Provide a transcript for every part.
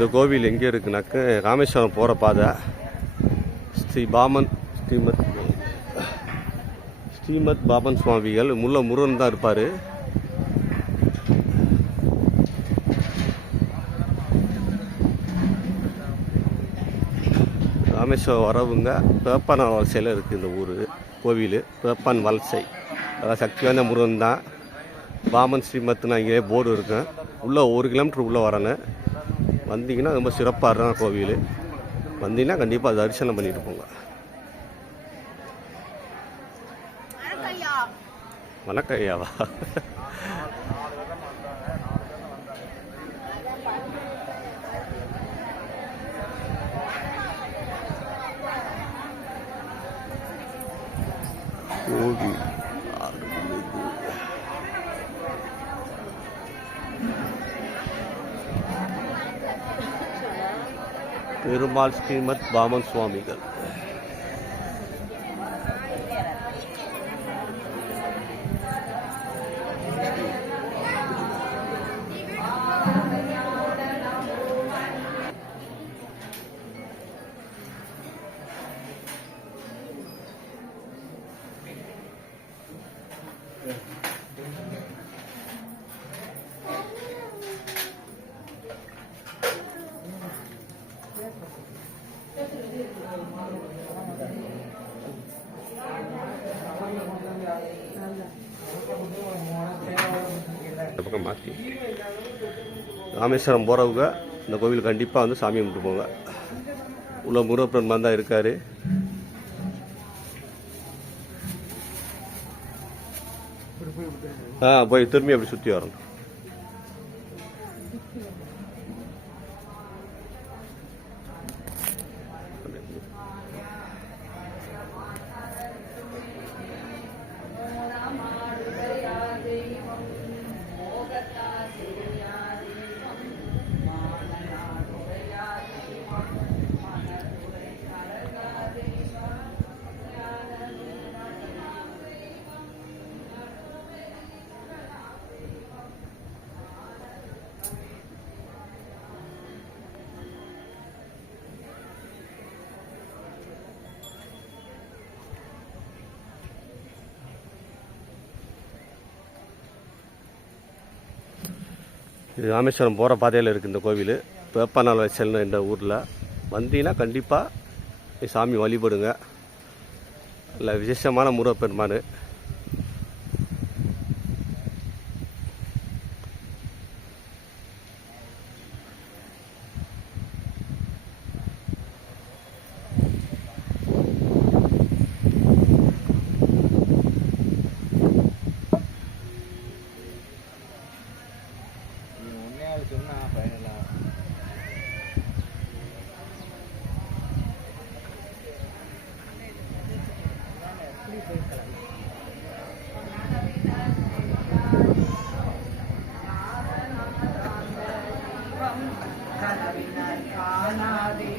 இந்த கோவில் எங்கே இருக்குனாக்க ராமேஸ்வரம் போகிற பாதை. ஸ்ரீ பாமன் ஸ்ரீமத் ஸ்ரீமத் பாபன் சுவாமிகள் முல்ல முருகன் தான் இருப்பார். ராமேஸ்வரம் வரவுங்க பேப்பான வலசையில் இருக்குது இந்த ஊர் கோவில் பேப்பான் வலசை. சக்தி வாய்ந்த முருகன் தான். பாமன் ஸ்ரீமத்னா இங்கே போர்டு இருக்கும். உள்ளே ஒரு கிலோமீட்டர் உள்ளே வரணும். வந்தீங்கன்னா ரொம்ப சிறப்பாக இருக்கும் கோவில். வந்தீங்கன்னா கண்டிப்பாக தரிசனம் பண்ணிட்டு போங்க. வணக்கம் ஐயாவா கோவில். பெருமாள் ஸ்ரீமத் பாமன் சுவாமிகள். இந்த பக்கம் மாற்றி ராமேஸ்வரம் போகிறவங்க இந்த கோவில் கண்டிப்பாக வந்து சாமி கும்பிட்டு போங்க. உள்ள முருகப்பெருமான் தான் இருக்கார். ஆ போய் திரும்பி அப்படி சுற்றி வரணும். இது ராமேஸ்வரம் போகிற பாதையில் இருக்குது இந்த கோவில். வேப்பநாள் வச்சல்னு இந்த ஊரில். வந்தீங்கன்னா கண்டிப்பாக சாமி வழிபடுங்க. இல்லை விசேஷமான முருகப்பெருமான்.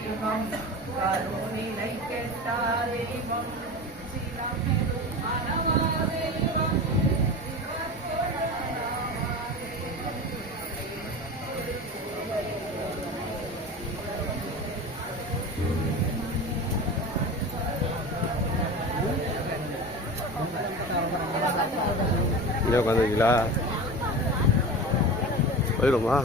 தெய்வம் கருணினை கெட்டா தெய்வம் இங்கே உட்காந்துருக்கீங்களா போயிடுமா